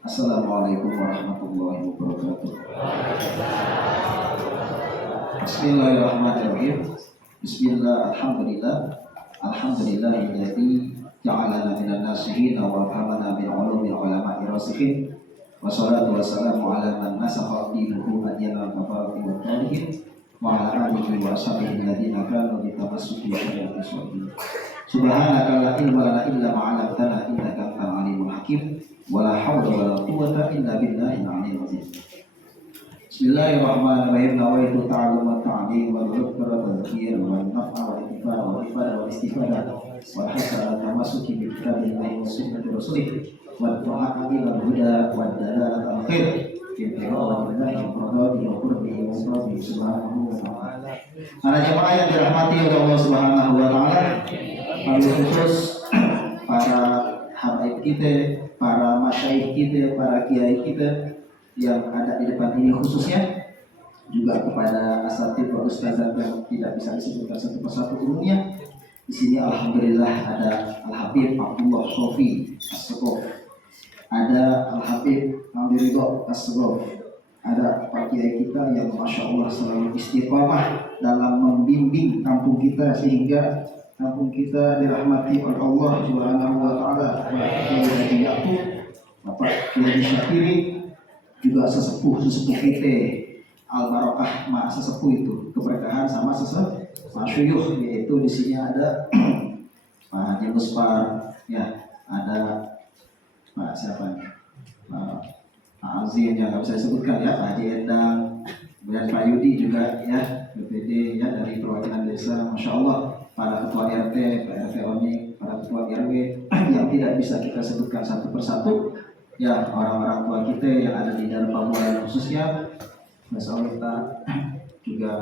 Assalamualaikum warahmatullahi wabarakatuh. Bismillahirrahmanirrahim. Bismillah, alhamdulillah. Alhamdulillahilladzi ja'alana minan nasihin wa alhamana min ulumil ulama'i rasihin. Wassalatu wassalamu ala man nasakha dinuhu adiyana kafarati wa tarihin wa ala alihi wa ashabihi alladhina kanu bitamassuki wa syari'ati sunnah. Subhanaka la ilma lana illa ma 'allamtana innaka antal alimul hakim. Wala hawla wala quwwata illa billahil aliyyil azim. Bismillahirrahmanirrahim. Nawaitu ta'allum ta'lim wa dzikra wa dzikr wa naf'a wa intifa wa ifada wa istifadah wa hasana tamasuki bi kitabillahi wa sunnati rasulih wa ta'ata ila huda wa dalalat al-khair intiwa billahi wa qadari wa qurbihi wa rabbi subhanahu wa ta'ala. Para jemaah yang dirahmati oleh Allah Subhanahu wa taala, wabil khusus para habaib kita, para masyaikh kita, para kiai kita yang ada di depan ini khususnya, juga kepada asatidz wa ustazah yang tidak bisa disebutkan satu persatu umumnya. Di sini alhamdulillah ada Al-Habib Abdullah Sofi As-Segof, ada Al-Habib Amir Ridho As-Segof, ada Pak Kiai kita yang Masya Allah selalu istiqamah dalam membimbing kampung kita sehingga kampung kita dirahmati oleh Allah Subhanahu wa taala. Bapak Kiai Syakiri juga sesepuh kita Al-Barakah mak sesepuh itu keberkahan sama sesepuh syuyukh, yaitu di sini ada Pak Haji Muspar, ya, ada Pak siapa nih? Pak Azim yang nggak bisa disebutkan ya, Pak Haji Endang, kemudian Pak Yudi juga ya, BPD ya dari perwakilan desa, Masya Allah, para ketua RT, Pak RT ONI, para ketua RW yang tidak bisa kita sebutkan satu persatu, ya orang-orang tua kita yang ada di dalam Pamulang khususnya, Masya Allah kita juga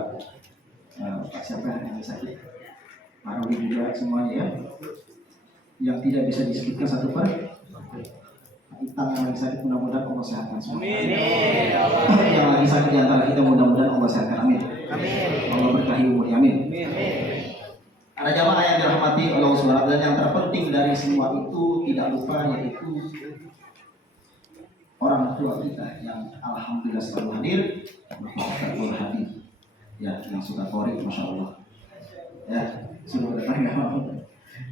Pak siapa yang sakit, Pak Rudi juga semuanya ya, yang tidak bisa disebutkan satu per Itang yang lagi sakit mudah-mudahan Allah sehatkan semua. Amin. Yang lagi sakit di antara kita mudah-mudahan Allah sehatkan. Amin. Amin. Allah berkahi umurnya. Amin. Amin. Ada jamaah yang dirahmati Allah SWT, dan yang terpenting dari semua itu tidak lupa yaitu orang tua kita yang alhamdulillah selalu hadir, Bapak hadir, ya yang suka korek, Masya Allah, ya sudah datang.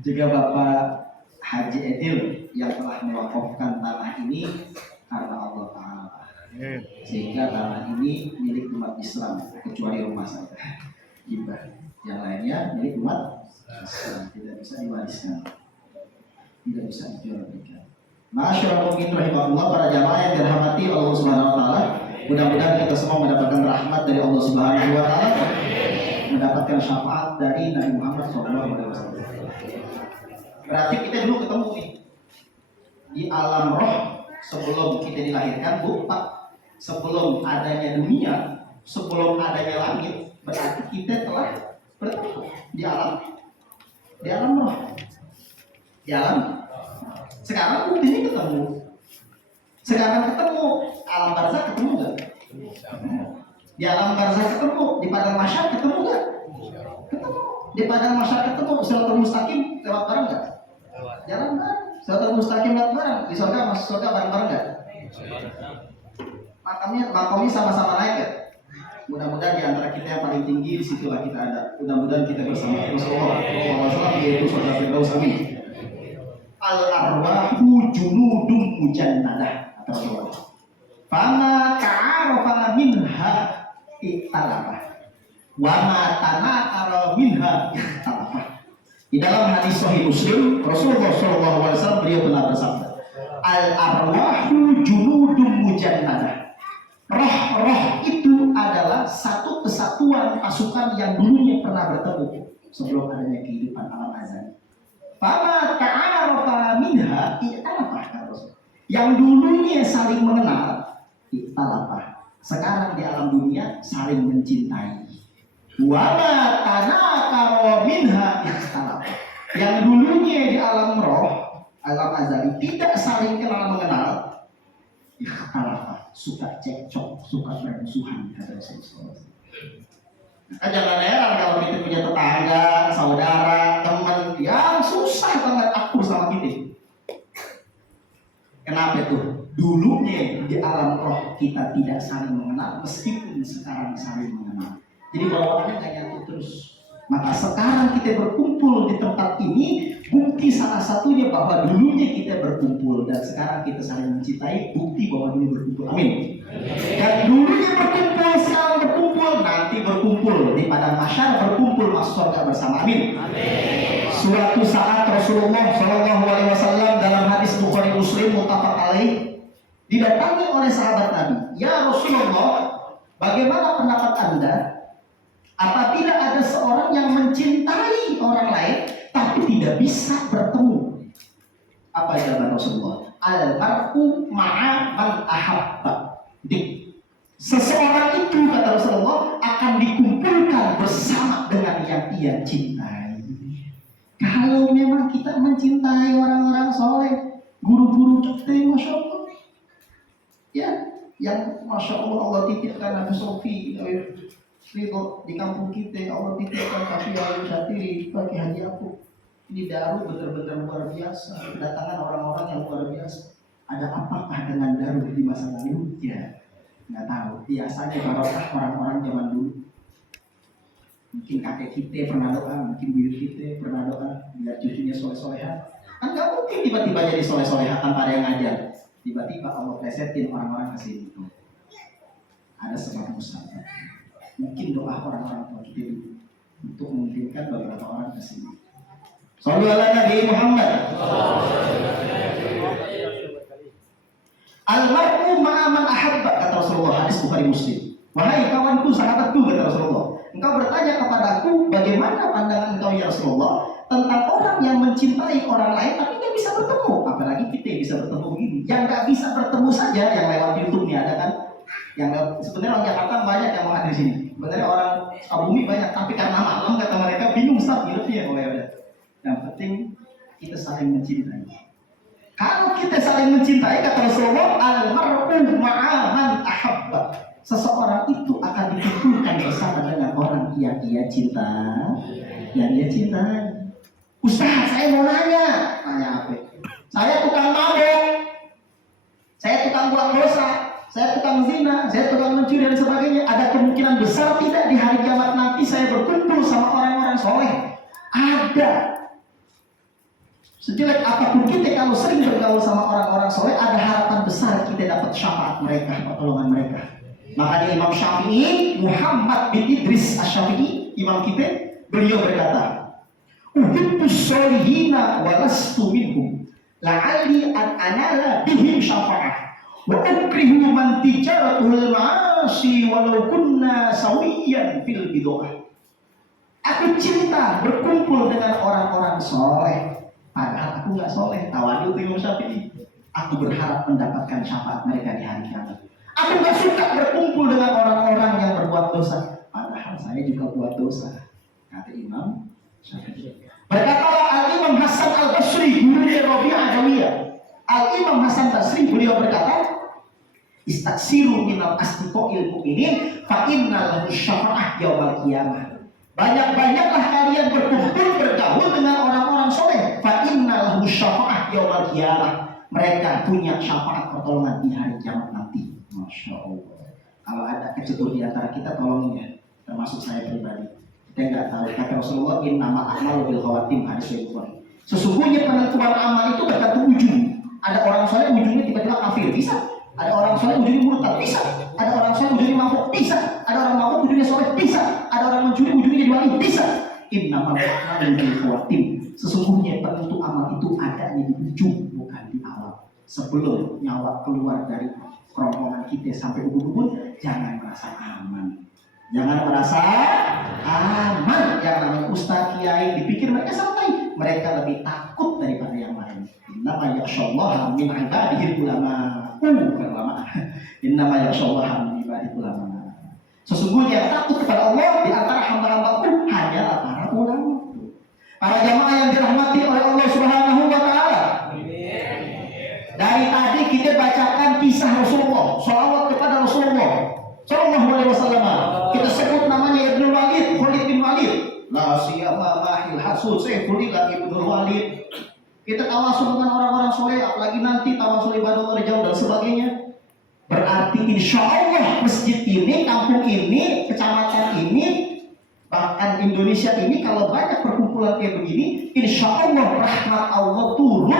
Juga Bapak Haji Edil yang telah mewakafkan tanah ini karena Allah Ta'ala, sehingga tanah ini milik umat Islam kecuali rumah saya, yang lainnya milik umat Islam, tidak bisa diwariskan, tidak bisa dijual belikan. Masyaallah, rahimahullah, para jamaah yang dirahmati Allah Subhanahu wa taala, mudah-mudahan kita semua mendapatkan rahmat dari Allah Subhanahu wa taala, mendapatkan syafaat dari Nabi Muhammad SAW. Berarti kita dulu ketemu nih di alam roh sebelum kita dilahirkan, Bu, Pak. Sebelum adanya dunia, sebelum adanya langit, berarti kita telah bertemu di alam roh, di alam. Sekarang buktinya ketemu. Sekarang ketemu, alam barzakh ketemu nggak? Di alam barzakh ketemu, di padang mahsyar ketemu nggak? Ketemu. Di padang mahsyar ketemu, Shiratal Mustaqim lewat bareng nggak? Jalan bareng. Shiratal Mustaqim lewat bareng. Di surga masuk surga bareng-bareng nggak? Makamnya sama-sama naik ya. Mudah-mudahan di antara kita yang paling tinggi disitulah kita ada. Mudah-mudahan kita bersama Rasulullah SAW, yaitu surga Firdaus. Amin. Al-arwahu junudum mujannadah, kata Rasulullah. Fama ta'arafa minha ikhtalafah, wa ma tanakara minha ikhtalafah. Di dalam hadis Sahih Muslim, Rasulullah SAW beliau benar bersabda, Al-arwahu junudum mujannadah. Roh-roh itu adalah satu kesatuan pasukan yang dulunya pernah bertemu sebelum adanya kehidupan alam azali. Fama ta'arafa minha i'talafah, yang dulunya saling mengenal i'talafah, sekarang di alam dunia saling mencintai. Wama tanakara minha i'talafah, yang dulunya di alam roh, alam azali tidak saling kenal mengenal, i'talafah, suka cekcok, suka bermusuhan, kata Rasulullah. Kan jangan heran kalau kita punya tetangga, saudara, teman yang susah banget akur sama kita. Kenapa itu? Dulunya di alam roh kita tidak saling mengenal, meskipun sekarang saling mengenal. Jadi bawaannya nggak nyatu terus. Maka sekarang kita berkumpul di tempat ini, bukti salah satunya bahwa dulunya kita berkumpul dan sekarang kita saling mencintai, bukti bahwa dulu berkumpul. Amin. Dan dulunya berkumpul, sekarang berkumpul, nanti berkumpul di padang mahsyar, berkumpul masuk surga bersama. Amin. Suatu saat Rasulullah SAW dalam hadis Bukhari Muslim muttafaq alaih didatangi oleh sahabat Nabi. Ya Rasulullah, bagaimana pendapat Anda apabila ada seorang yang mencintai orang lain tapi tidak bisa bertemu? Apa jawaban Rasulullah? Al-mar'u ma'a man ahabba. Seseorang itu, kata Rasulullah, akan dikumpulkan bersama dengan yang ia cintai. Kalau memang kita mencintai orang-orang soleh, guru-guru kita, Masya Allah, ya, yang Masya Allah Allah titipkan Nabi Sofi Ridho di kampung kita, Allah titipkan Kafi Ayu Syatiri bagi haji aku. Ini Daru benar-benar luar biasa, kedatangan orang-orang yang luar biasa. Ada apakah dengan Daru di masa lalu? Ya, nggak tahu. Biasanya barokah orang-orang zaman dulu. Mungkin kakek kita pernah doa, mungkin bibir kita pernah doa biar cucunya soleh-solehan. Kan nggak mungkin tiba-tiba jadi soleh-solehan tanpa ada yang ngajar. Tiba-tiba Allah presetin orang-orang ke sini. Ada sebab musabab. Mungkin doa orang-orang tua kita dulu untuk memungkinkan beberapa orang ke sini. Shallallahu ala Nabi Muhammad. Al-mar'u ma'a man ahabba, kata Rasulullah, hadis Bukhari Muslim. Wahai kawanku, sahabatku, kata Rasulullah, engkau bertanya kepadaku, bagaimana pandangan engkau ya Rasulullah tentang orang yang mencintai orang lain tapi nggak bisa bertemu? Apalagi kita bisa bertemu begini. Yang nggak bisa bertemu saja yang lewat YouTube nih ada kan? Yang sebenarnya orang Jakarta banyak yang mau hadir sini. Sebenarnya orang Sukabumi banyak, tapi karena malam kata mereka bingung Ustaz, ya udah. Yang penting kita saling mencintai. Kalau kita saling mencintai, kata Rasulullah, al-mar'u ma'a man ahabba. Seseorang itu akan dikumpulkan bersama dengan orang yang dia cinta, yang dia cintai. Ustaz, saya mau nanya apa? Saya tukang mabuk, saya tukang buat dosa, saya tukang zina, saya tukang mencuri dan sebagainya. Ada kemungkinan besar tidak di hari kiamat nanti saya berkumpul sama orang-orang soleh? Ada. Sejelek apapun kita, kalau sering bergaul sama orang-orang soleh, ada harapan besar kita dapat syafaat mereka, pertolongan mereka. Makanya Imam Syafi'i, Muhammad bin Idris Asy-Syafi'i, imam kita, beliau berkata, "Uhibbus sholihina wa lastu minhum, la'alli an anala bihim syafa'ah, wa ukrihu man tijaratul ma'asi walau kunna sawiyan fil bid'ah." Aku cinta berkumpul dengan orang-orang soleh, padahal aku nggak soleh. Tawadu itu Imam Syafi'i. Aku berharap mendapatkan syafaat mereka di hari kiamat. Aku nggak suka berkumpul dengan orang-orang yang berbuat dosa, padahal saya juga buat dosa, kata Imam Syafi'i. Berkatalah Al-Imam Hasan Al-Basri, guru Rabi'ah Adawiyah. Al-Imam Hasan Basri beliau berkata, "Istaksiru minal asdiqo'il mu'minin fa inna lahu syafa'ah yaumal qiyamah." Banyak-banyaklah kalian berkumpul bergaul dengan orang-orang soleh. Fa inna lahu syafa'ah yaumal qiyamah. Mereka punya syafaat pertolongan di hari kiamat nanti. Masya Allah. Kalau ada kecetur di antara kita, tolongin ya. Termasuk saya pribadi. Kita nggak tahu. Kata Rasulullah, innamal a'malu bil khawatim, hadis Bukhari. Sesungguhnya penentuan amal itu bergantung ujung. Ada orang soleh ujungnya tiba-tiba kafir, bisa. Ada orang soleh ujungnya murtad, bisa. Ada orang soleh ujungnya mabuk, bisa. Ada orang mabuk ujungnya soleh, bisa. Ada orang mencuri ujungnya jadi wali, bisa. Innamal a'malu bil khawatim. Sesungguhnya penentu amal itu adanya di ujung, bukan di awal. Sebelum nyawa keluar dari rombongan kita sampai ubun-ubun, jangan merasa aman. Jangan merasa aman. Yang namanya ustaz, kiai, dipikir mereka santai. Mereka lebih takut daripada yang lain. Innama yakhshallaha min ibadihil ulama. Bukan ulama. Innama yakhshallaha min ibadihil ulama. Sesungguhnya takut kepada Allah di antara hamba-hambaku hanyalah para ulama. Para jamaah yang dirahmati oleh Allah Subhanahu wa taala. Dari tadi kita bacakan kisah Rasulullah, sholawat kepada Rasulullah Sallallahu Alaihi Wasallam. Kita sebut namanya Ibnu Walid, Khalid bin Walid. La siyama mahil hasud Saifulillah Ibnu Walid. Kita tawasul dengan orang-orang soleh, apalagi nanti tawasul ibadah jauh dan sebagainya. Berarti insya Allah masjid ini, kampung ini, kecamatan ini, bahkan Indonesia ini kalau banyak perkumpulan kayak begini, insya Allah rahmat Allah turun.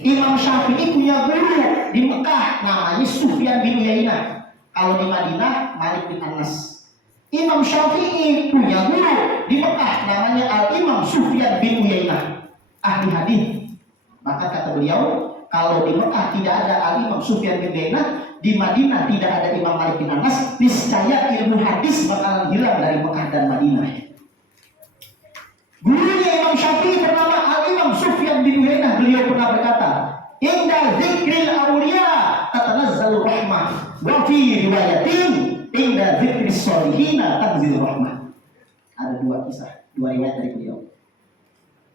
Imam Syafi'i punya guru di Mekah namanya Sufyan bin Uyainah. Kalau di Madinah Malik bin Anas. Imam Syafi'i punya guru di Mekah namanya Al-Imam Sufyan bin Uyainah, ahli hadis. Maka kata beliau, kalau di Mekah tidak ada Al-Imam Sufyan bin Uyainah, di Madinah tidak ada Imam Malik bin Anas, niscaya ilmu hadis bakalan hilang dari Mekah dan Madinah. Gurunya Imam Syafi'i bernama Al-Imam Sufyan bin Uyainah, beliau pernah berkata, "Inda dzikril auliya tatanazzalu rahmah, wa fi riwayatin inda dzikris sholihina tanzilur rahmah." Ada dua kisah, dua riwayat dari beliau.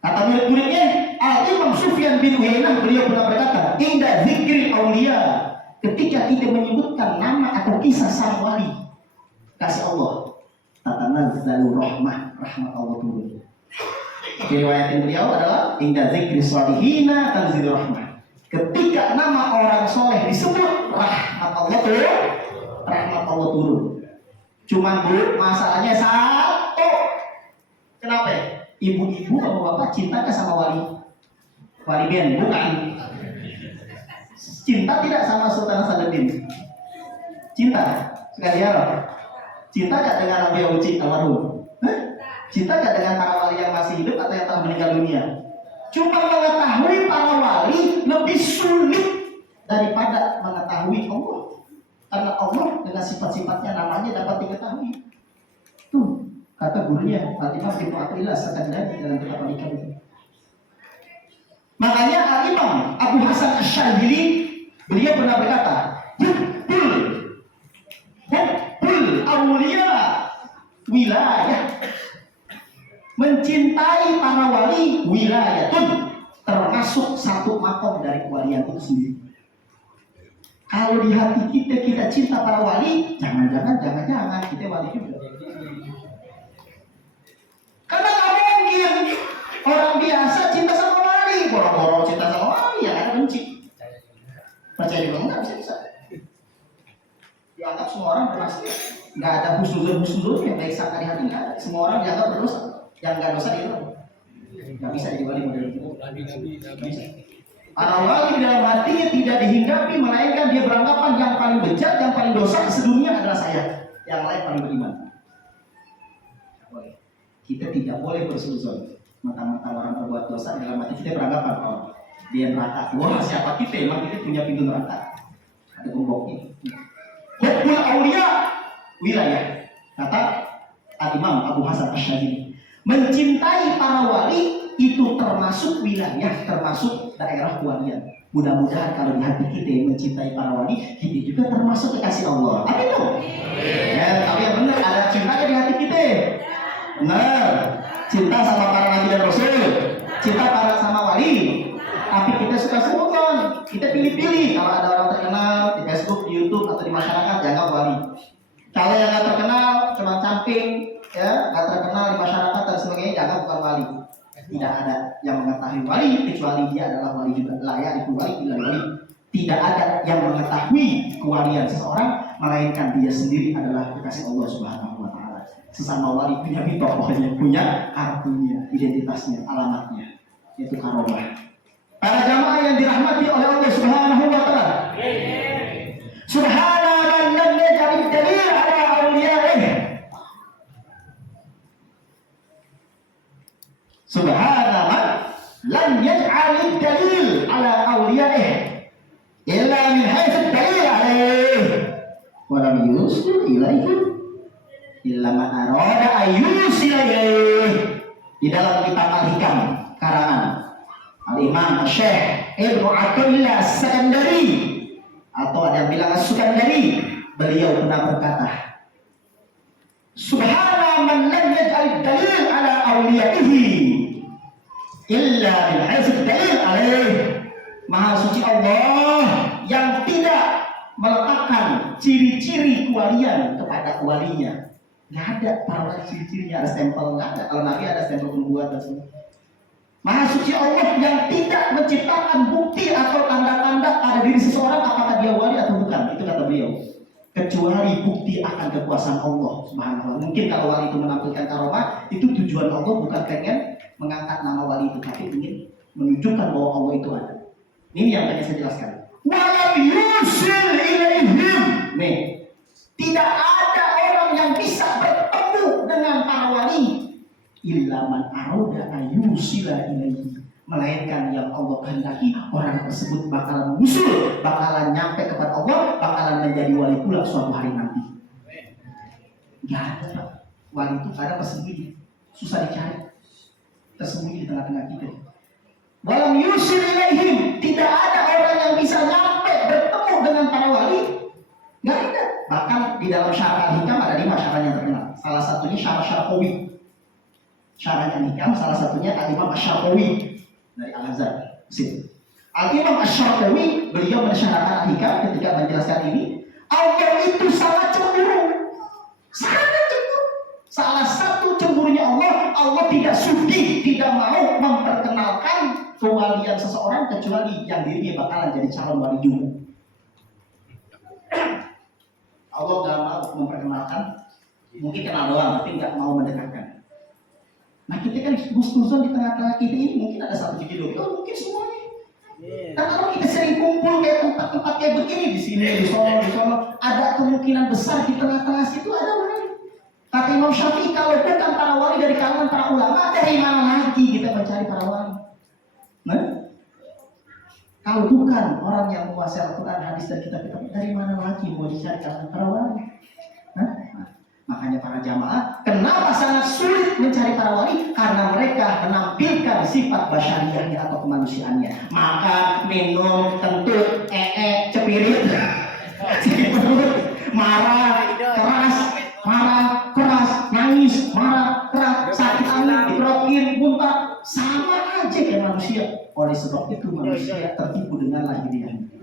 Kata murid-muridnya, Al-Imam Sufyan bin Uyainah, beliau pernah berkata, "Inda dzikril auliya," ketika kita menyebutkan nama atau kisah sang wali kasih Allah, tatanazzalu rahmah, rahmat Allah turun. Riwayat beliau adalah inda dzikris sholihina tanzilur rahmah. Ketika nama orang soleh disebut, rahmat Allah turun, rahmat Allah turun. Cuman Bu, masalahnya satu. Kenapa? Ibu-ibu atau bapak cinta ke sama wali? Wali Ben, bukan. Cinta tidak sama Sultan Saladin? Cinta? Sekali Arab? Cinta gak dengan Nabi Uci almarhum? Cinta gak dengan para wali yang masih hidup atau yang telah meninggal dunia? Cuma mengetahui para wali lebih sulit daripada mengetahui Allah. Karena Allah dengan sifat-sifatnya, namanya dapat diketahui. Tuh, kata gurunya Al-Imam Ibnu Athaillah Sakandari dalam kitab Al-Hikam itu. Makanya Al-Imam Abu Hasan Asy-Syadzili, beliau pernah berkata, Hubbul awliya wilayah. Mencintai para wali wilayatun, termasuk satu makom dari kewalian itu sendiri. Kalau di hati kita cinta para wali, jangan-jangan kita wali juga. Karena nggak mungkin orang biasa cinta sama wali, boro-boro cinta sama wali, ya ada benci. Percaya juga nggak bisa. Dianggap semua orang berdosa, nggak ada husnuzon yang baik sangka di hati, nggak ada. Semua orang dianggap berdosa, yang nggak dosa itu nggak bisa jadi wali model itu. Para wali dalam hatinya tidak dihinggapi, melainkan dia beranggapan yang paling bejat, yang paling dosa sedunia adalah saya, yang lain paling beriman. Kita tidak boleh bersuzon. Mata-mata orang berbuat dosa, dalam hati kita beranggapan, oh dia neraka. Wah, siapa kita? Emang kita punya pintu neraka? Ada gemboknya. Hubbul awliya wilayah. Kata Al-Imam Abu Hasan Asy-Syadzili, mencintai para wali itu termasuk wilayah, termasuk daerah kewalian. Mudah-mudahan kalau di hati kita mencintai para wali, kita juga termasuk kekasih Allah. Amin tuh. Ya, tapi yang benar ada cintanya di hati kita. Benar. Cinta sama para nabi dan rasul, cinta para sama wali. Tapi kita suka sebutkan, kita pilih-pilih. Kalau ada orang terkenal di Facebook, di YouTube atau di masyarakat, jangan wali. Kalau yang nggak terkenal, cuma camping, ya, nggak terkenal di masyarakat dan sebagainya, jangan bukan wali. Tidak ada yang mengetahui wali kecuali dia adalah wali juga. Layak itu wali, tidak wali. Tidak ada yang mengetahui kewalian seseorang, melainkan dia sendiri adalah kekasih Allah Subhanahu wa Ta'ala. Sesama wali punya mitos, pokoknya punya artinya, identitasnya, alamatnya, yaitu karomah. Para jamaah yang dirahmati oleh Allah Subhanahu wa Ta'ala. Subhana man lam yaj'al dalil ala awliyaihi. Subhana man lam yaj'al dalil ala awliyaihi illa min haitsu dalil alaihi wa lam yusil ilaihi illa ma arada ayyusil ilaihi. Di dalam kitab Al-Hikam karangan Al-Imam Syekh Ibnu Athaillah Sakandari, atau ada yang bilang As-Sukandari, beliau pernah berkata, Subhana man lam yaj'al dalil ala awliyaihi illa bil haitsu dalil alaih. Maha suci Allah yang tidak meletakkan ciri-ciri kewalian kepada walinya. Nggak ada para ciri-cirinya, ada stempel, nggak ada. Kalau Nabi ada stempel pembuat dan semua. Maha suci Allah yang tidak menciptakan bukti atau tanda-tanda pada diri seseorang apakah dia wali atau bukan. Itu kata beliau. Kecuali bukti akan kekuasaan Allah Subhanahu wa ta'ala. Mungkin kalau wali itu menampilkan karomah, itu tujuan Allah bukan pengen mengangkat nama wali itu, tapi ingin menunjukkan bahwa Allah itu ada. Ini yang tadi saya jelaskan. Walam yusil ilaihim. Nih, tidak ada orang yang bisa bertemu dengan para wali illa man aroda ayusila ilaihi, melainkan yang Allah kehendaki orang tersebut bakalan musul, bakalan nyampe kepada Allah, bakalan menjadi wali pula suatu hari nanti. Gak ada wali itu, ada tersembunyi, susah dicari, tersembunyi di tengah-tengah kita. Walam yusil ilaihim, tidak ada orang yang bisa nyampe bertemu dengan para wali. Gak ada. Bahkan di dalam syarah hikam ada 5 syarah yang terkenal. Salah satunya syarah Syarqawi. Syarahnya hikam salah satunya Al-Imam Asy-Syarqawi dari Al-Azhar. Al-Imam Asy-Syarqawi beliau mensyarahkan hikam ketika menjelaskan ini, Allah itu sangat cemburu. Sangat cemburu. Salah satu cemburunya Allah, Allah tidak sudi, tidak mau memperkenalkan kewalian seseorang kecuali yang dirinya bakalan jadi calon wali juga. Allah gak mau memperkenalkan, mungkin kenal doang, tapi gak mau mendekatkan. Nah kita kan husnuzon di tengah-tengah kita ini mungkin ada satu biji dua, mungkin semuanya. Dan kalau kita sering kumpul kayak tempat-tempat kayak begini di sini, di sono, ada kemungkinan besar di tengah-tengah situ ada wali. Kata Imam Syafi'i, kalau bukan para wali dari kalangan para ulama, dari mana lagi kita mencari para wali? Nah, kalau bukan orang yang menguasai Al-Quran, hadis dan kitab-kitab, dari mana lagi mau dicari kalangan para wali? Nah, makanya para jamaah, kenapa sangat sulit mencari para wali? Karena mereka menampilkan sifat basyariahnya atau kemanusiaannya. Makan, minum, kentut, cepirit, marah, keras, nangis, marah, keras, sakit angin, dikerokin, muntah, sama aja kayak manusia. Oleh sebab itu manusia tertipu dengan lahiriahnya.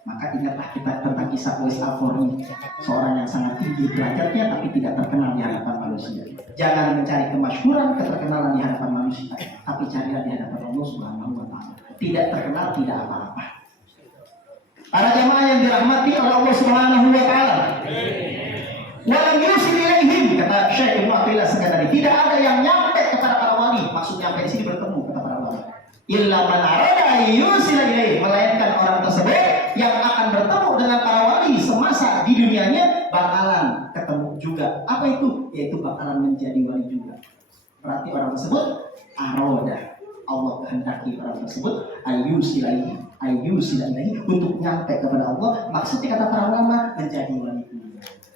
Maka ingatlah kita tentang kisah Uwais Al-Qarni, seorang yang sangat tinggi derajatnya tapi tidak terkenal di hadapan manusia. Jangan mencari kemasyhuran, keterkenalan di hadapan manusia, tapi carilah di hadapan Allah Subhanahu wa ta'ala. Tidak terkenal tidak apa-apa. Para jamaah yang dirahmati oleh Allah Subhanahu wa ta'ala. Walam yusil ilaihim, kata Syekh Ibnu Athaillah sekadar, tidak ada yang nyampe kepada para wali. Maksud nyampe di sini bertemu kata para wali. Illa man arada yusil ilaihim, melainkan orang tersebut yang akan bertemu dengan para wali semasa di dunianya bakalan ketemu juga. Apa itu? Yaitu bakalan menjadi wali juga. Berarti orang tersebut aroda, Allah kehendaki orang tersebut ayyusilaihi untuk nyampe kepada Allah. Maksudnya kata para ulama menjadi wali juga.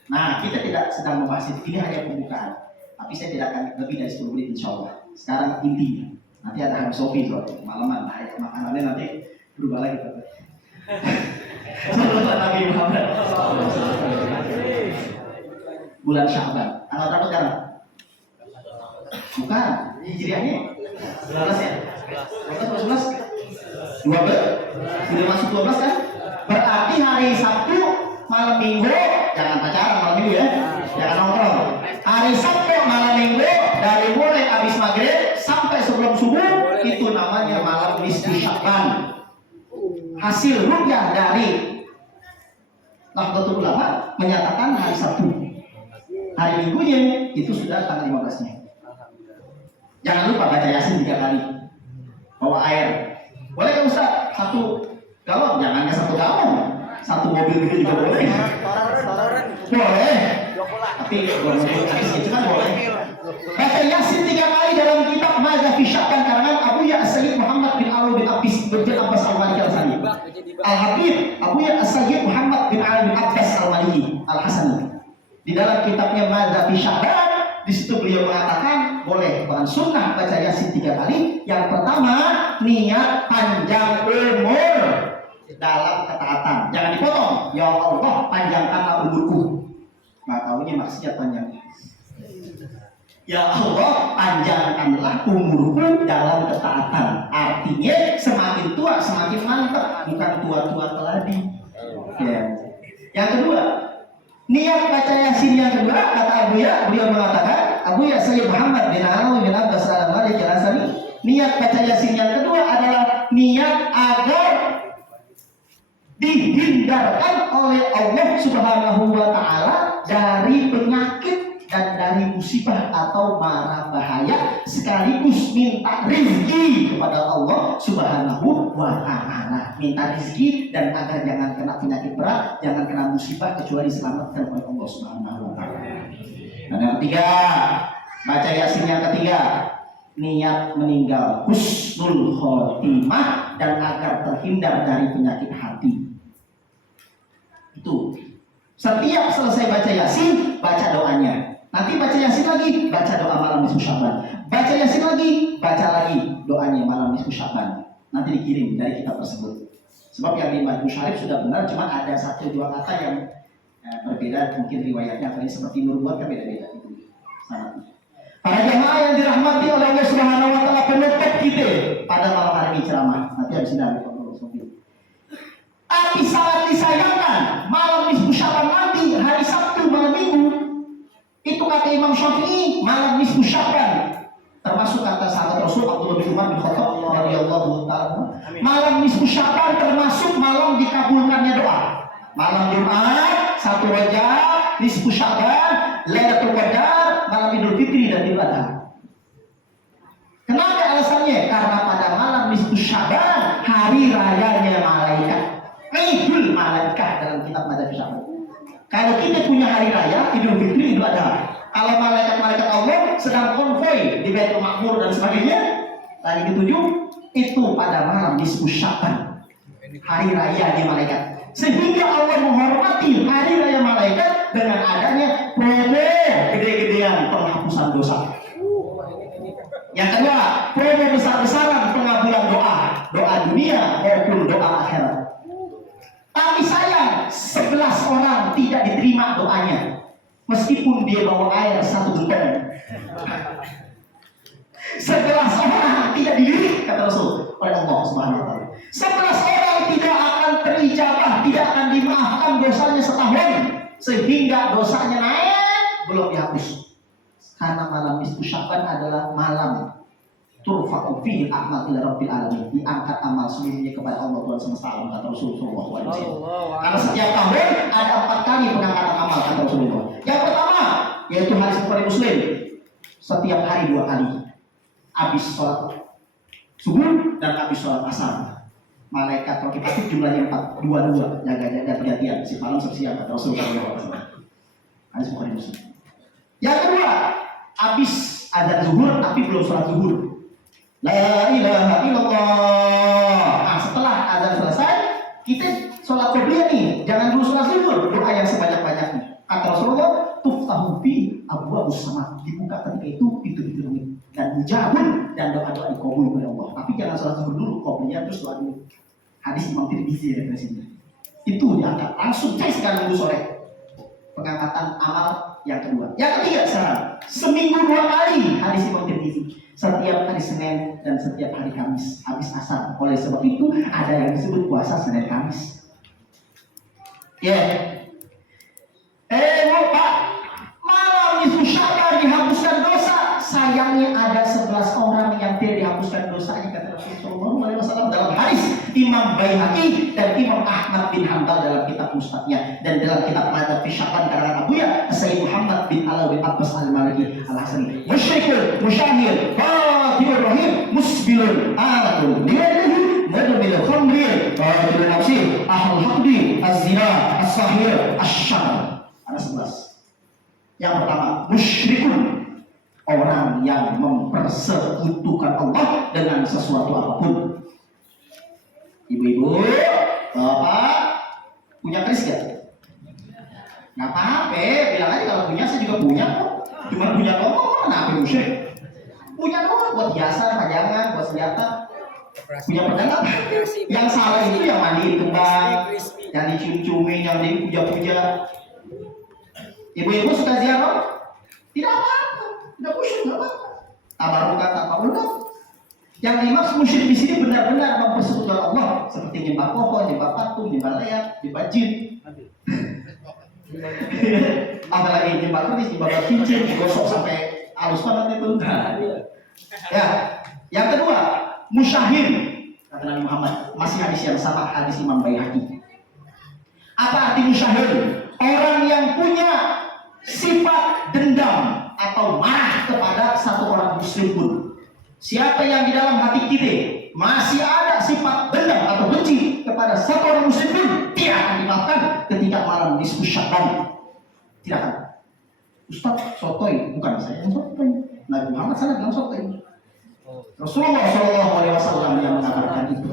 Nah, kita tidak sedang membahas ini hanya pembukaan. Tapi saya tidak akan lebih dari 10 menit insya Allah. Sekarang intinya. Nanti ada Habib Sofi soalnya malaman. Nah, makanannya nanti berubah lagi. Sallallahu Nabi Muhammad. Bulan Sya'ban. Tanggal berapa sekarang? Bukan, hijriahnya 12 ya? 12? 12? Sudah masuk 12 kan? Berarti hari Sabtu malam Minggu jangan pacaran malam Minggu ya. Jangan nongkrong. Hari Sabtu malam Minggu dari mulai habis maghrib sampai sebelum subuh itu namanya malam nisfu Sya'ban. Hasil rukyah dari Nahdlatul Ulama menyatakan hari Sabtu. Hari Minggunya itu sudah tanggal 15-nya. Jangan lupa baca Yasin 3 kali. Bawa air. Boleh kan Ustaz? 1 galon, jangan hanya 1 galon. 1 mobil gitu juga boleh. Boleh. Tapi mobil habis itu kan boleh. Baca Yasin 3 kali dalam kitab Madza fi Sya'ban karangan Abu Ya As-Sayyid Muhammad bin Ali bin Abbas Al-Maliki Al-Hasani. Al-Habib Abu Ya As-Sayyid Muhammad bin Ali bin Abbas Al-Maliki Al-Hasani. Di dalam kitabnya Madza fi Sya'ban, di situ beliau mengatakan boleh bukan sunnah baca Yasin 3 kali. Yang pertama, niat panjang umur dalam ketaatan. Jangan dipotong. Ya Allah, panjangkanlah umurku. Nggak tahunya maksudnya panjang. Ya Allah, panjangkanlah umurku dalam ketaatan. Artinya semakin tua semakin mantap, bukan tua-tua keladi. Ya. Yang kedua, niat baca Yasin yang kedua kata Abu Ya, beliau mengatakan Abu Ya Sayyid Muhammad bin Alawi bin Abbas al-Malik al-Asari, niat baca Yasin yang kedua adalah niat agar dihindarkan oleh Allah Subhanahu wa taala dari penyakit dan dari musibah atau mara bahaya, sekaligus minta rezeki kepada Allah Subhanahu wa taala. Minta rezeki dan agar jangan kena penyakit berat, jangan kena musibah, kecuali diselamatkan oleh Allah Subhanahu wa taala. Dan yang ketiga, baca Yasin yang ketiga, niat meninggal husnul khotimah dan agar terhindar dari penyakit hati. Itu setiap selesai baca Yasin, baca doanya. Nanti baca Yasin lagi, baca doa malam nisfu Sya'ban. Baca Yasin lagi, baca lagi doanya malam nisfu Sya'ban. Nanti dikirim dari kitab tersebut. Sebab yang di Majmu' Syarif sudah benar, cuma ada 1-2 kata yang berbeda, mungkin riwayatnya kali seperti Nurbuat kan beda-beda itu sangatnya. Para jemaah yang dirahmati oleh Allah Subhanahu wa taala, penutup kita pada malam hari ini ceramah. Nanti habis ini ada tapi sangat disayangkan malam nisfu Sya'ban nanti hari Sabtu malam Minggu itu kata Imam Syafi'i malam nisfu Sya'ban, termasuk kata sahabat Rasul Abdullah bin Umar bin Khattab radhiyallahu ta'ala, malam nisfu Sya'ban termasuk malam dikabulkannya doa. Malam Jumat, 1 Rajab, nisfu Sya'ban, Lailatul Qadar, malam Idul Fitri dan Idul Adha. Kenapa alasannya? Karena pada malam nisfu Sya'ban hari rayanya malaikat. Idul Malaikat dalam kitab Madzhab Syafi'i. Kalau kita punya hari raya Idul Fitri, Idul Adha, kalau malaikat-malaikat Allah sedang konvoi di Baitul Ma'mur dan sebagainya, lagi dituju itu pada malam nisfu Sya'ban, hari raya di malaikat. Sehingga Allah menghormati hari raya malaikat dengan adanya promo gede-gedean penghapusan dosa. Yang kedua, promo besar-besaran pengabulan doa dunia maupun doa akhirat. Tapi sayang, 11 orang tidak diterima doanya, meskipun dia bawa air 1 gentong. 11 orang tidak dilirik kata Rasul oleh Allah Subhanahu wa taala. 11 orang tidak akan terijabah, tidak akan dimaafkan dosanya setahun, sehingga dosanya naik belum dihapus. Karena malam nisfu Sya'ban adalah malam turfa'u fihi a'mal ila rabbil alamin, diangkat amal seluruhnya kepada Allah Tuhan semesta alam kata Rasulullah SAW. Karena setiap tahun ada 4 kali pengangkatan amal kata Rasulullah. Yang pertama yaitu hari Bukhari Muslim, setiap hari 2 kali, habis sholat subuh dan habis sholat asar. Malaikat rokipatif jumlahnya 4, 2 gantian, si malam siang kata Rasulullah SAW. Hadis Bukhari Muslim. Yang kedua, habis azan zuhur tapi belum sholat zuhur, La ilaha illallah. Nah, setelah azan selesai, kita sholat qobliyah nih. Jangan dulu sholat zuhur, doa yang sebanyak-banyaknya. Kata Rasulullah, tuftahu fi abwaabus sama, dibuka ketika itu pintu-pintu langit dan dijabun dan doa-doa dikabul oleh Allah. Tapi jangan sholat zuhur dulu, qobliyah terus doa dulu. Hadis Imam Tirmizi ya sini. Itu diangkat langsung sekali dulu sore. Pengangkatan amal yang kedua. Yang ketiga sekarang, seminggu 2 kali hadis Imam Tirmizi. Setiap hari Senin dan setiap hari Kamis habis asar. Oleh sebab itu ada yang disebut puasa Senin Kamis. Pak, malam nisfu Sya'ban dihapuskan dosa. Sayangnya ada 11 orang yang tidak dihapuskan dosanya kata Rasulullah SAW dalam hadis Imam Baihaqi dan Imam Ahmad bin Hanbal dalam kitab Mustadnya dan dalam kitab Madzhab Sya'ban karangan Abu Ya Sayyid Muhammad bin Alawi bin Abbas al-Maliki al-Hasani. Musyrikul musyahir qatilur rahim musbilun alatun liwajhihi madmil khamri qatilun nafsi ahlul haqdi az-zina as-sahir asy-syarr. Ada 11. Yang pertama, musyrikun, orang yang mempersekutukan Allah dengan sesuatu apapun. Ibu-ibu, bapak, punya keris gak? Nggak apa-apa, bilang aja kalau punya, saya juga punya kok. Cuma punya doang, kenapa musyrik? Punya doang, buat hiasan, pajangan, buat senjata. Punya pedang. Yang salah itu yang mandi di kembang, yang dicium-ciumin, yang dipuja-puja. Ibu-ibu suka ziarah? Tidak apa-apa, tidak musyrik, tidak apa-apa. Tabarukan, tabaruk. Yang dimaksud musyrik di sini benar-benar mempersekutukan Allah, seperti nyembah pohon, nyembah patung, nyembah layak, nyembah jin. Apalagi nyembah keris, nyembah cincin, digosok sampai halus banget itu. Ya, yang kedua, musyahir. Kata Nabi Muhammad, masih hadis yang sama, hadis Imam Baihaqi. Apa arti musyahir? Orang yang punya sifat dendam atau marah kepada satu orang muslim pun. Siapa yang di dalam hati kita masih ada sifat dendam atau benci kepada satu orang muslim pun, tidak akan dimaafkan ketika malam nisfu Sya'ban. Tidak akan. Ustaz, sotoy, bukan saya yang sotoy. Nabi Muhammad SAW bilang sotoy. Rasulullah SAW yang mengatakan itu.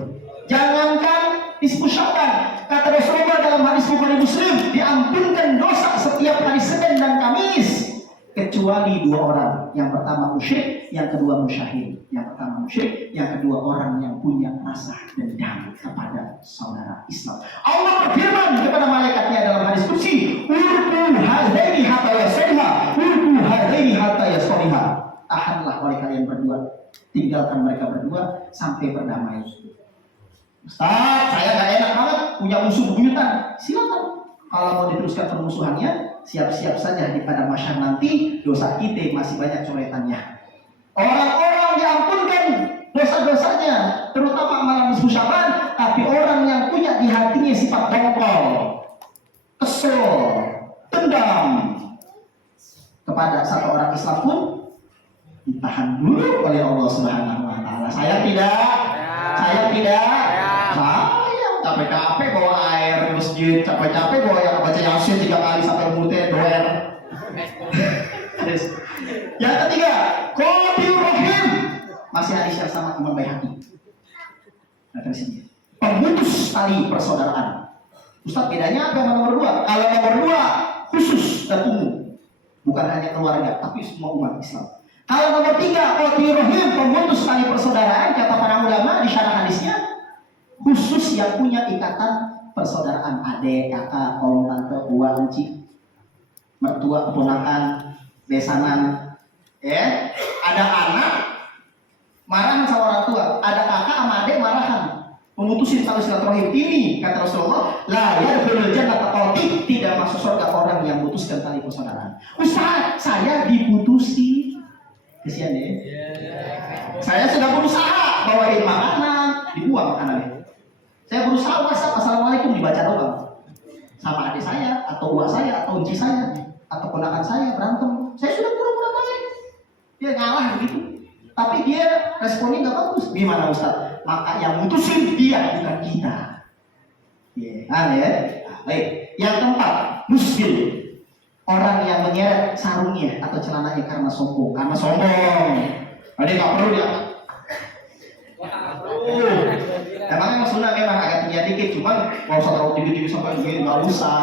Jangankan nisfu Sya'ban, kata Rasulullah dalam hadis Bukhari Muslim, diampunkan dosa setiap hari Senin dan Kamis kecuali dua orang. Yang pertama musyrik, yang kedua musyahid. Yang pertama musyrik, yang kedua orang yang punya rasa dendam kepada saudara Islam. Allah berfirman kepada malaikatnya dalam hadis qudsi, "Urku hadaini hatta yasriha, urku hadaini hatta yasriha." Tahanlah oleh kalian berdua, tinggalkan mereka berdua sampai berdamai. Ustaz, saya gak enak banget punya musuh bebuyutan. Silakan. Kalau mau diteruskan permusuhannya, siap-siap saja di padang mahsyar nanti dosa kita masih banyak coretannya. Orang-orang diampunkan dosa-dosanya, terutama malam nisfu Sya'ban, tapi orang yang punya di hatinya sifat dongkol, kesel, dendam kepada satu orang Islam pun ditahan dulu oleh Allah Subhanahu wa taala. Saya capek-capek bawa air di masjid, capek-capek bawa yang baca Yasin 3 kali sampai mulutnya doer. Yang ketiga, qadir rahim. Masih hadis yang sama Imam Baihaqi. Nah, dari sini. Pemutus tali persaudaraan. Ustaz, bedanya apa sama nomor 2? Kalau nomor 2 khusus dan umum, bukan hanya keluarga, tapi semua umat Islam. Kalau nomor 3, qadir rahim, pemutus tali persaudaraan, kata para ulama di syarah hadisnya, khusus yang punya ikatan persaudaraan, adik, kakak, om, tante, buah, encik, mertua, keponakan, besanan. Ada anak marahan sama orang tua, ada kakak sama adik marahan, memutusin tali silaturahim. Ini kata Rasulullah, la yadkhulul jannata qati, tidak masuk surga orang yang memutuskan tali persaudaraan. Ustaz, saya diputusi. Kesian ya. Saya sudah berusaha bawain makanan, dibuang makanannya. Saya berusaha WhatsApp, assalamualaikum, dibaca doang. Sama adik saya, atau buah saya, atau unci saya, atau ponakan saya berantem. Saya sudah pura-pura baik. Dia ngalah gitu. Tapi dia responnya nggak bagus. Gimana Ustaz? Maka yang mutusin dia, bukan kita. Ya. Baik. Yang keempat, musbil. Orang yang menyeret sarungnya atau celananya karena sombong. Dia nggak perlu dia. Emang sunnah memang agak tinggi dikit, cuman nggak usah terlalu tinggi sampai begini, nggak usah.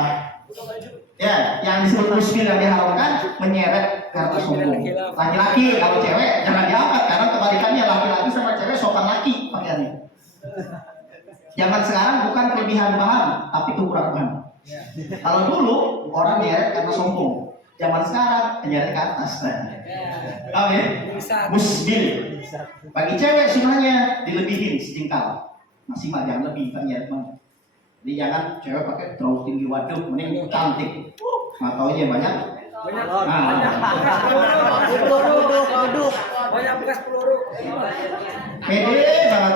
Ya, yang disebut musbil yang diharamkan menyeret karena sombong. Laki-laki, kalau cewek jangan diangkat karena kebalikannya laki-laki sama cewek sopan laki pakaiannya. Zaman sekarang bukan kelebihan bahan, tapi kekurangan. Kalau dulu orang menyeret karena sombong, zaman sekarang menyeret ke atas. Tahu ya? Musbil. Bagi cewek sunnahnya dilebihin sejengkal. Maksimal jangan lebih, kan ya teman. Jadi jangan cewek pakai terlalu tinggi, waduh, mending cantik. Matanya banyak. Banyak bekas peluru. Pede banget.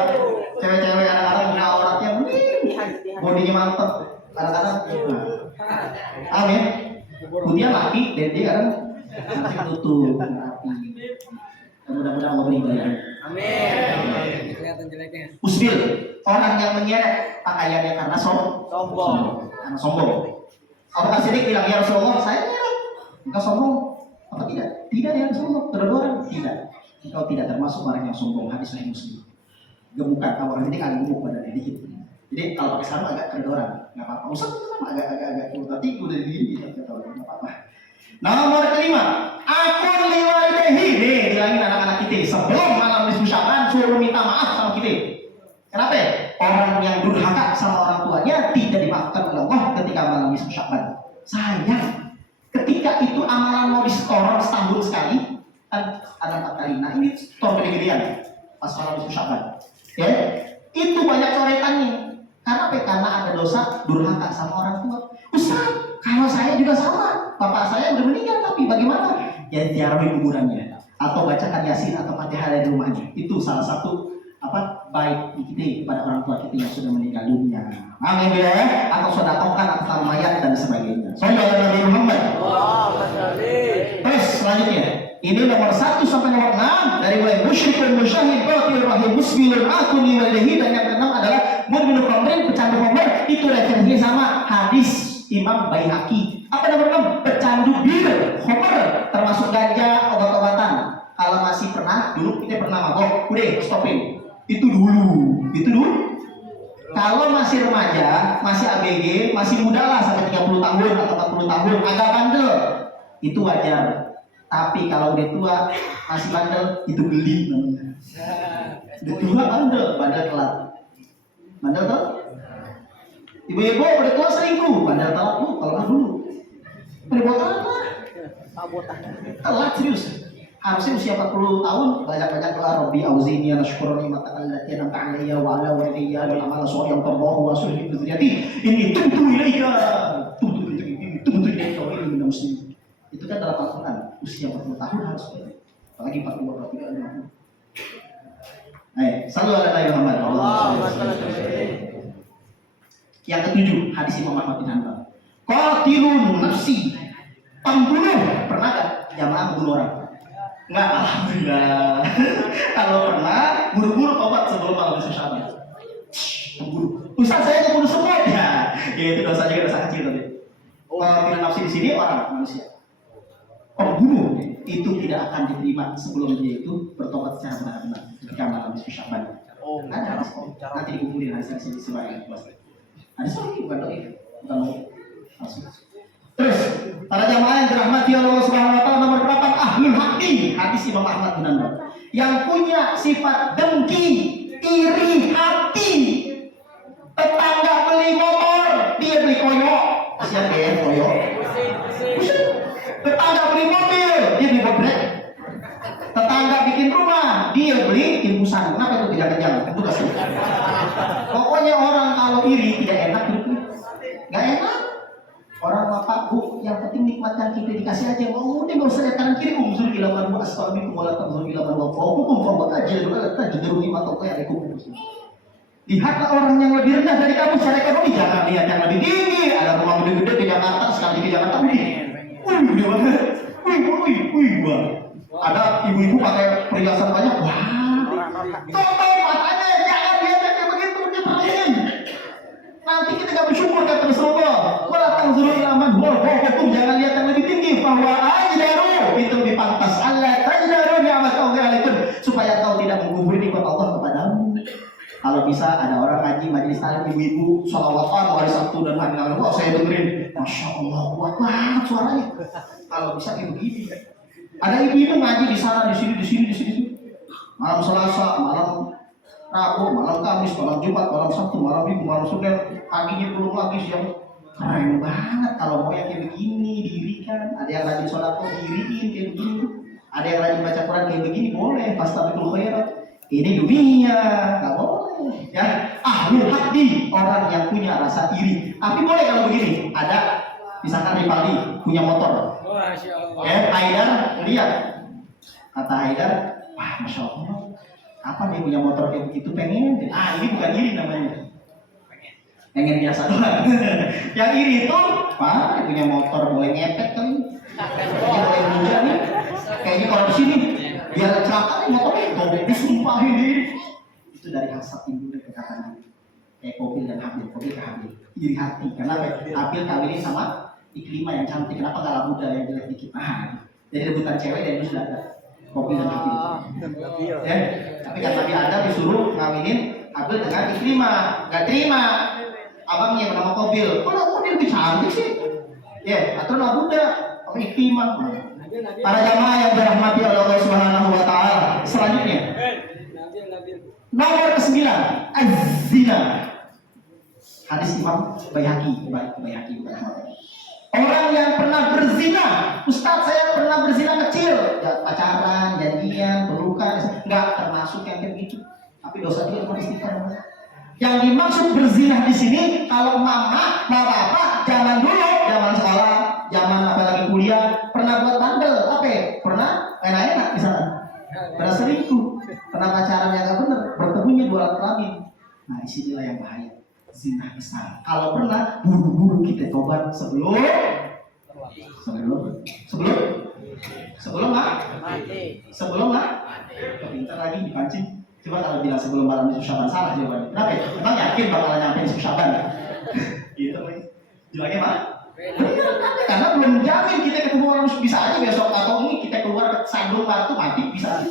Cewek-cewek kadang-kadang punya auratnya, bodinya mantep. Kadang-kadang, amin. Putih laki, dan dia kadang masih tutup. Mudah-mudahan Allah beri hidayah. Amin. Kelihatan jeleknya. Usbil, orang yang menyeret pakaiannya karena sombong. Karena sombong. Abu Bakar Siddiq bilang, ya Rasulullah, saya nyeret. Engkau sombong apa tidak? Tidak ya Rasulullah. Kedua-dua tidak. Engkau tidak termasuk orang yang sombong. Hadis Sahih Muslim. Gemukan, Abu Bakar Siddiq agak gemuk badannya dikit. Jadi kalau pakai sarung agak kedoran, nggak apa-apa. Usah agak tapi udah begini, nggak apa-apa. Nomor kelima, akun liwalidahi. Bilangin anak-anak kita sebelum malam nisfu Sya'ban suruh minta maaf sama kita. Kenapa? Orang yang durhaka sama orang tuanya tidak dimaafkan oleh Allah ketika malam nisfu Sya'ban. Sayang, ketika itu amalan mau disetor setahun sekali, kan ada 4 kali. Nah ini setor gede-gedean pas malam nisfu Sya'ban. Ya, itu banyak coretannya. Karena ada dosa durhaka sama orang tua. Ustaz, kalau saya juga sama. bapak saya udah meninggal, tapi bagaimana? Ya ziarahi kuburannya, atau bacakan Yasin atau Fatihah di rumahnya. Itu salah satu baik kita kepada orang tua kita yang sudah meninggal dunia. Amin ya. Atau sedekahkan atas mayat dan sebagainya. Sallallahu Nabi Muhammad. Terus selanjutnya, ini nomor 1 sampai nomor 6 dari mulai musyrikun musyahid qatil rahim musbilun akuni walihi, dan yang keenam adalah mudminul khamrin, pecandu khamr. Itu referensinya sama hadis Imam Baihaqi. Apa nomor 6? Pecandu bir, khamr, termasuk ganja, obat-obatan. Kalau masih pernah, dulu kita pernah mabok, udah stopin. Itu dulu. Kalau masih remaja, masih ABG, masih muda lah sampai 30 tahun atau 40 tahun, agak bandel, itu wajar. Tapi kalau udah tua masih bandel, itu geli namanya. Udah tua bandel telat. Bandel tuh? Ibu-ibu udah tua selingkuh, bandel telat tuh kalau dulu. Perbuatan apa? Telat serius. Harusnya usia 40 tahun banyak-banyak doa Rabbi auzini an ashkura ni'mataka allati an'amta 'alayya wa 'ala walidayya wal amala shalihan tardahu wa aslih bi dzurriyyati inni tubtu ilaika min muslim. Itu kan dalam Al-Quran, usia 40 tahun harus apalagi 40 berarti kan 50. Sallu ala Nabi Muhammad. Yang ketujuh, hadis Imam Ahmad bin Hanbal. Qatilun nafsi. Pembunuh, pernah gak jamaah membunuh orang? Enggak, alhamdulillah. Kalau pernah, buru-buru tobat sebelum malam nisfu Sya'ban. Buru. Ustaz, saya ngebunuh semut ya. Ya itu dosa juga, dosa kecil tadi. Tidak nafsi di sini orang manusia. Pembunuh itu tidak akan diterima sebelum dia itu bertobat secara benar-benar ketika malam nisfu Sya'ban. Ada hadis kok. Nanti dikumpulin hadis di sini. Ada soal bukan doi, bukan langsung. Terus para jamaah yang dirahmati Allah Subhanahu wa taala, nomor 8 ahlul haqqi, hadis Imam Ahmad bin Hanbal, yang punya sifat dengki, iri hati. Tetangga beli motor, dia beli koyok. Kasihan deh koyok. Tetangga beli mobil, dia beli bobrek. Tetangga bikin rumah, dia beli imbusan. Kenapa itu tidak kejar? Itu kasih. Pokoknya orang kalau iri tidak enak hidupnya. Gak enak. Orang bapak bu, yang penting nikmatkan kita dikasih aja. Oh, dia nggak usah lihat kanan kiri. Umzul ilaman wa asfalmi kumulatan umzul ilaman wa faukum faukum aja. Kita jederuni atau kayak rekum. Lihatlah orang yang lebih rendah dari kamu secara ekonomi. Jangan lihat yang lebih tinggi. Ada rumah gede-gede di Jakarta, sekali di Jakarta. Gede banget. Wah. Ada ibu-ibu pakai perhiasan banyak. Wah. Tonton matanya, jangan lihat yang begitu, dia perhatiin. Nanti kita gak bersyukur kata Rasulullah. Wala tanzuru ila man huwa fawqakum, jangan lihat yang lebih tinggi. Bahwa ajdaru, itu lebih pantas. Allah tajdaru ni'mat Allah alaikum, supaya kau tidak mengkufuri nikmat Allah kepadamu. Kalau bisa ada orang ngaji majelis taklim ibu-ibu sholawatan hari Sabtu dan hari Rabu, saya dengerin, masya Allah kuat banget suaranya. Kalau bisa kayak begini. Ada ibu-ibu ngaji di sana, di sini. Malam Selasa, malam Rabu, malam Kamis, malam Jumat, malam Sabtu, malam Minggu, malam Senin, paginya belum lagi siang. Keren banget kalau mau yang kayak begini dirikan. Ada yang rajin sholat kok diriin kayak begini. Ada yang rajin baca Quran kayak begini boleh. Fastabiqul khairat. Ini dunia, nggak boleh. Ya, ahlul haqqi, orang yang punya rasa iri. Tapi boleh kalau begini. Ada misalkan Ripaldi punya motor. Haidar lihat, kata Haidar, wah masya Allah. Apa dia punya motor kayak begitu, pengen. Ini bukan iri namanya. Pengen biasa doang. Yang iri itu, dia punya motor boleh ngepet kali. Dia boleh hujan nih. Kayaknya kalau di sini biar celaka nih motornya disumpahin diri. Itu dari hasad ibu dan kekatan ibu. Kayak Qabil dan Habil, Qabil ke Habil. Iri hati, karena Habil kawinin sama Iklimah yang cantik. Kenapa gak muda yang jelek dikit? Jadi rebutan cewek dan itu sudah ada. Qabil dan Habil. Ya, tapi kan Nabi Adam disuruh ngawinin Habil dengan Iklimah, gak terima. Abangnya bernama Qabil. Kok dia lebih cantik sih? Ya, atau lah muda, sama Iklimah. Para jamaah yang dirahmati Allah Subhanahu wa taala. Selanjutnya. Nomor ke-9, az-zina. Hadis Imam Baihaqi. Orang yang pernah berzina, Ustaz saya pernah berzina kecil, ya, pacaran, janjian, pelukan, enggak termasuk yang kayak gitu. Tapi dosa dia harus istighfar. Yang dimaksud berzina di sini kalau mama, bapak, zaman dulu, zaman sekolah, zaman apalagi kuliah, pernah buat bandel, apa ya? Pernah enak-enak di sana. Pernah selingkuh, pernah pacaran yang gak benar, bertemunya dua alat kelamin. Nah, disinilah yang bahaya, zina besar. Kalau pernah, buru-buru kita tobat sebelum lah, pintar lagi dipancing. Coba kalau bilang sebelum malam itu Syaban salah jawabannya. Kenapa ya? Emang yakin bakalan nyampe di Syaban? Gitu lagi. Bilangnya mah? Karena belum jamin kita ketemu orang bisa aja besok atau ini kita keluar ke sandung batu mati bisa.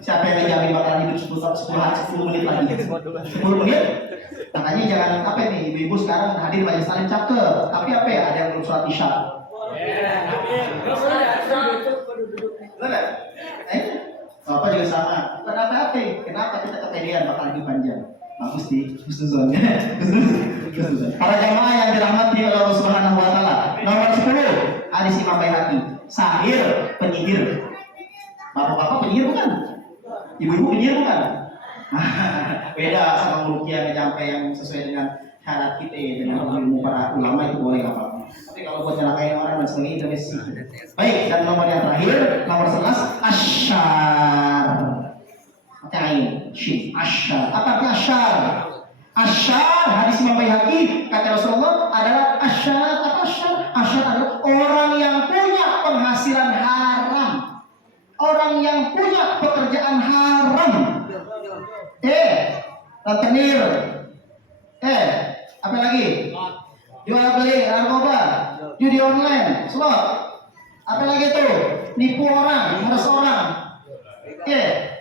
Siapa yang jamin bakalan hidup 10 menit lagi? 10 menit? Makanya jangan apa nih ibu-ibu sekarang hadir majelis taklim cakep. Tapi apa ya? Ada yang belum sholat isya. Benar? Bapak juga sama. Kenapa? Kenapa kita kepedean bakal hidup panjang? Bagus di husnuzon. Para jamaah yang dirahmati oleh Allah Subhanahu wa taala. Nomor 10, hadis Imam Baihaqi. Sahir penyihir. Bapak-bapak penyihir bukan? Ibu-ibu penyihir bukan? Beda sama ruqyah sampai yang sesuai dengan syarat kita dengan ilmu para ulama itu boleh nggak apa-apa. Tapi kalau buat nyelakain orang dan sebagainya itu mesti. Baik, dan nomor yang terakhir, nomor 11, asyar. Pakai shin, asyar. Apa artinya asyar? Asyar, hadis Imam Baihaqi kata Rasulullah adalah asyar. Apa asyar? Asyar adalah orang yang punya penghasilan haram, orang yang punya pekerjaan haram. Rentenir. Apa lagi? Jual beli narkoba, judi online, slot. Apa lagi tuh? Nipu orang, meres orang.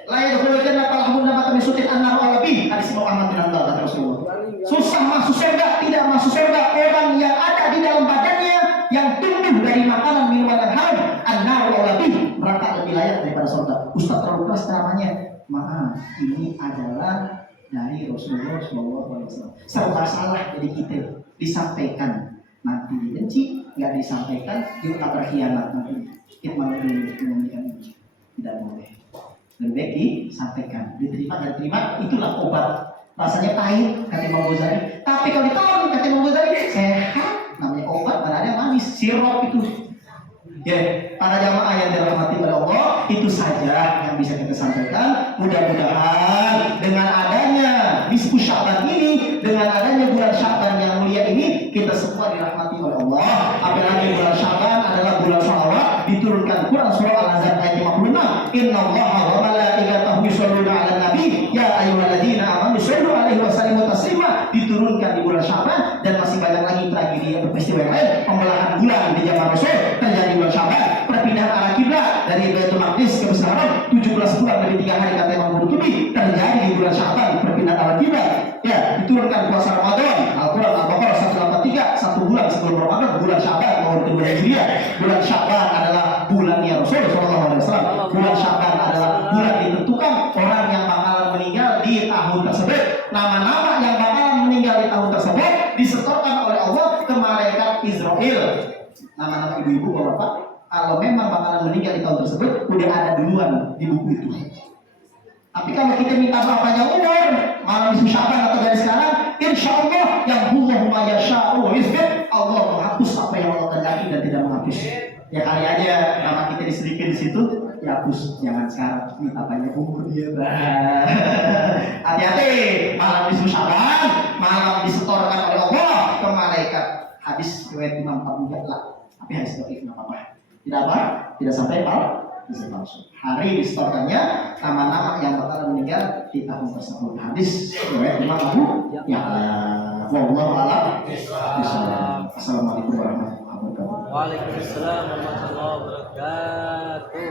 Layak berjalan apa lamun dapat mesutin anar lebih. Hadis Imam Ahmad bin Hanbal kata Rasulullah. Susah masuk surga, tidak masuk surga orang yang ada di dalam badannya yang tumbuh dari makanan minuman yang haram. Anar lebih, mereka lebih layak daripada surga. Ustaz terlalu keras namanya. Maaf, ini adalah dari Rasulullah SAW. Serba salah jadi kita disampaikan nanti dibenci, nggak disampaikan kita berkhianat nanti kita malah memberikan benci. Tidak boleh. Lebih baik disampaikan, diterima dan diterima, itulah obat. Rasanya pahit kata Imam Ghazali, tapi kalau ditolong kata Imam Ghazali sehat, namanya obat, dan ada yang manis, sirup itu. Para jamaah yang dirahmati oleh Allah, itu saja yang bisa kita sampaikan. Mudah-mudahan dengan adanya nisfu Sya'ban ini, dengan adanya bulan Sya'ban yang mulia ini, kita semua dirahmati oleh Allah. Apalagi bulan Sya'ban adalah bulan shalawat, diturunkan Quran surah Al-Ahzab ayat 56. Innallaha wa malaikatahu yusholluna 'alan nabi ya ayyuhalladzina amanu shollu 'alaihi wa sallimu taslima, diturunkan di bulan Sya'ban. Dan masih banyak lagi tragedi atau peristiwa yang lain. Pembelahan bulan di zaman Rasul terjadi bulan Sya'ban, perpindahan arah kiblat dari Baitul Maqdis ke Masjidil Haram 17 bulan lebih 3 hari kata Imam Qurtubi terjadi di bulan Sya'ban, perpindahan arah kiblat. Diturunkan puasa Ramadan, Al-Quran Al-Baqarah 183, 1 bulan sebelum Ramadan, bulan Sya'ban tahun kedua Hijriah. Bulan Sya'ban adalah bulannya Rasul sallallahu alaihi wasallam. Bulan Sya'ban adalah bulan ditentukan orang yang bakalan meninggal di tahun tersebut. Nama-nama yang bakalan meninggal di tahun tersebut disetorkan oleh Allah ke malaikat Israel. Nama-nama ibu-ibu bapak, kalau memang bakalan meninggal di tahun tersebut udah ada duluan di buku itu. Tapi kalau kita minta berapanya umur malam nisfu Sya'ban atau dari sekarang, insya Allah yang Allah ma yasha'u wa yusbit, Allah menghapus apa yang Allah kehendaki dan tidak menghapus. Ya kali aja nama kita disedikin di situ, ya hapus. Jangan sekarang minta banyak umur dia. Hati-hati, malam nisfu Sya'ban, malam disetorkan oleh Allah ke malaikat. Hadis riwayat Imam Abu Ya'la. Tapi hadis dhaif enggak apa-apa. Tidak apa? Tidak sampai palsu. Hari disetorkannya nama-nama yang bakalan meninggal di tahun tersebut. Hadis riwayat Imam Abu Ya'la. Wallahu a'lam bishawab. Assalamualaikum warahmatullahi wabarakatuh. Waalaikumsalam warahmatullahi wabarakatuh.